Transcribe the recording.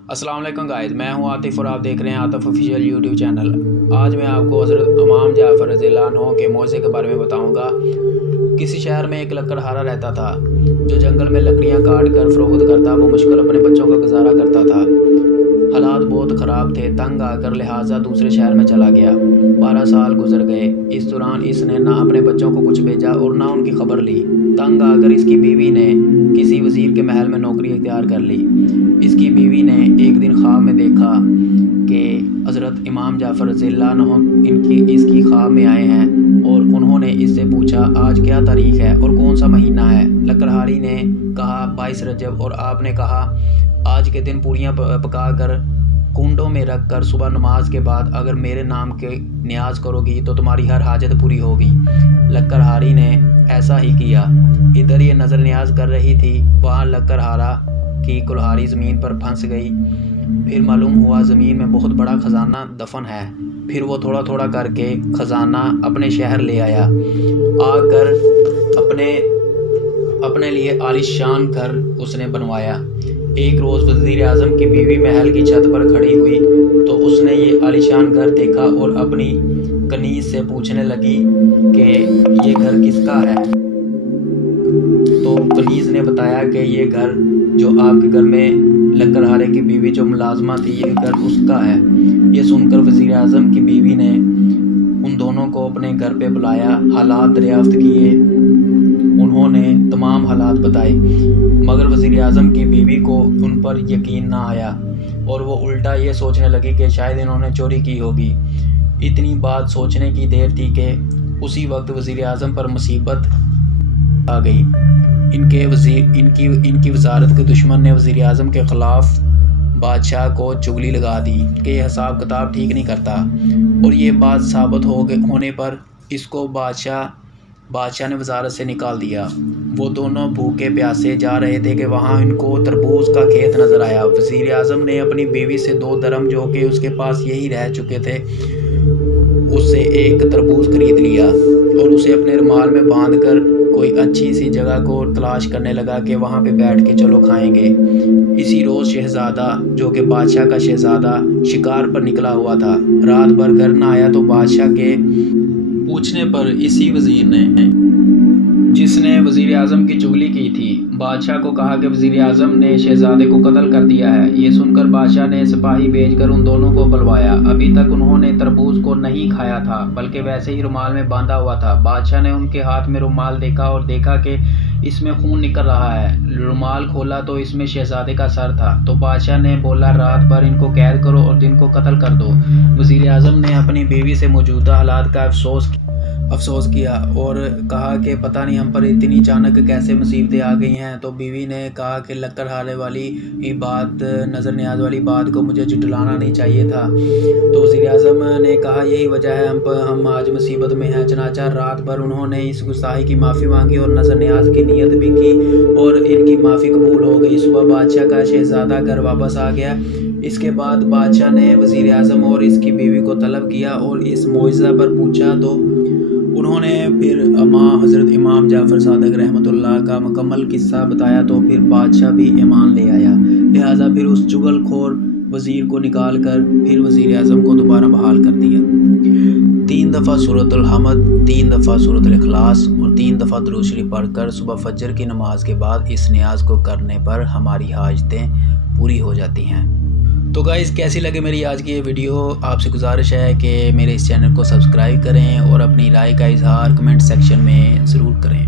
अस्सलाम वालेकुम गाइस, मैं हूं आतिफ और आप देख रहे हैं आतिफ ऑफिशियल यूट्यूब चैनल। आज मैं आपको हज़रत इमाम जाफ़र रज़ियल्लाहु अन्हु के मौज़े के बारे में बताऊंगा। किसी शहर में एक लकड़हारा रहता था जो जंगल में लकड़ियां काट कर फ़रोख्त करता। वो मुश्किल अपने बच्चों का गुजारा करता था। हालात बहुत ख़राब थे, तंग आकर लिहाजा दूसरे शहर में चला गया। 12 साल गुजर गए। इस दौरान इसने ना अपने बच्चों को कुछ भेजा और ना उनकी खबर ली। तंग आकर इसकी बीवी ने किसी वज़ीर के महल में नौकरी इख्तियार कर ली। इसकी बीवी ने एक दिन ख्वाब में देखा कि हज़रत इमाम जाफ़र रज़ियल्लाहु अन्हु इसकी ख्वाब में आए हैं और उन्होंने इससे पूछा आज क्या तारीख़ है और कौन सा महीना है। लकड़हारी ने कहा 22 रजब, और आपने कहा आज के दिन पूरियाँ पका कर कुंडों में रख कर सुबह नमाज के बाद अगर मेरे नाम के न्याज करोगी तो तुम्हारी हर हाजत पूरी होगी। लकड़हारी ने ऐसा ही किया। इधर ये नज़र न्याज कर रही थी, वहाँ लकड़हारा की कुल्हाड़ी ज़मीन पर फंस गई। फिर मालूम हुआ ज़मीन में बहुत बड़ा ख़जाना दफन है। फिर वो थोड़ा थोड़ा करके ख़जाना अपने शहर ले आया। आकर अपने लिए आलीशान घर उसने बनवाया। एक रोज़ वज़ीर आज़म की बीवी महल की छत पर खड़ी हुई तो उसने ये आलीशान घर देखा और अपनी कनीज़ से पूछने लगी कि ये घर किसका है। तो कनीज़ ने बताया कि ये घर जो आपके घर में लकड़हारे की बीवी जो मुलाजमा थी, ये घर उसका है। ये सुनकर वज़ीर आज़म की बीवी ने उन दोनों को अपने घर पे बुलाया, हालात दरियाफ्त किए। उन्होंने तमाम हालात बताए, मगर वज़ीर आज़म की बीवी को उन पर यकीन ना आया और वो उल्टा ये सोचने लगी कि शायद इन्होंने चोरी की होगी। इतनी बात सोचने की देर थी कि उसी वक्त वज़ीर आज़म पर मुसीबत आ गई। इनकी वजारत के दुश्मन ने वज़ीर आज़म के ख़िलाफ़ बादशाह को चुगली लगा दी कि यह हिसाब किताब ठीक नहीं करता, और ये बात साबित होने पर इसको बादशाह ने वजारत से निकाल दिया। वो दोनों भूखे प्यासे जा रहे थे कि वहाँ इनको तरबूज का खेत नज़र आया। वज़ीर आज़म ने अपनी बीवी से 2 दरम जो कि उसके पास यही रह चुके थे उससे एक तरबूज खरीद लिया और उसे अपने रुमाल में बांध कर कोई अच्छी सी जगह को तलाश करने लगा कि वहाँ पे बैठ के चलो खाएंगे। इसी रोज़ शहज़ादा जो कि बादशाह का शहज़ादा शिकार पर निकला हुआ था, रात भर घर न आया तो बादशाह के पूछने पर इसी वज़ीर ने, जिसने वज़ीर आज़म की चुगली की थी, बादशाह को कहा कि वज़ीर आज़म ने शहज़ादे को कत्ल कर दिया है। ये सुनकर बादशाह ने सिपाही भेजकर उन दोनों को बुलवाया। अभी तक उन्होंने तरबूज को नहीं खाया था बल्कि वैसे ही रुमाल में बांधा हुआ था। बादशाह ने उनके हाथ में रुमाल देखा और देखा कि इसमें खून निकल रहा है। रुमाल खोला तो इसमें शहज़ादे का सर था। तो बादशाह ने बोला रात भर इनको कैद करो और दिन को कत्ल कर दो। वज़ीर आज़म ने अपनी बीवी से मौजूदा हालात का अफसोस किया और कहा कि पता नहीं हम पर इतनी अचानक कैसे मुसीबतें आ गई हैं। तो बीवी ने कहा कि लकड़हारे वाली बात, नज़र न्याज वाली बात को मुझे झुठलाना नहीं चाहिए था। तो वज़ीर आज़म ने कहा यही वजह है हम आज मुसीबत में हैं। चनाचा रात भर उन्होंने इस गुस्ताखी की माफ़ी मांगी और नज़र न्याज की नीयत भी की और इनकी माफ़ी कबूल हो गई। सुबह बादशाह का शहज़ादा घर वापस आ गया। इसके बाद बादशाह ने वज़ीर आज़म और इसकी बीवी को तलब किया और इस मौइज़ा पर पूछा तो उन्होंने फिर हज़रत इमाम जाफ़र सादिक़ रहमतुल्लाह का मुकम्मल किस्सा बताया। तो फिर बादशाह भी ईमान ले आया। लिहाजा फिर उस चुगलखोर वज़ीर को निकाल कर फिर वज़ीर आज़म को दोबारा बहाल कर दिया। 3 दफ़ा सूरतुल हमद, 3 दफ़ा सूरतुल इखलास और 3 दफ़ा दुरूद शरीफ पढ़कर सुबह फजर की नमाज के बाद इस न्याज को करने पर हमारी हाजतें पूरी हो जाती हैं। तो गाइज़, कैसी लगे मेरी आज की ये वीडियो? आपसे गुजारिश है कि मेरे इस चैनल को सब्सक्राइब करें और अपनी राय का इजहार कमेंट सेक्शन में ज़रूर करें।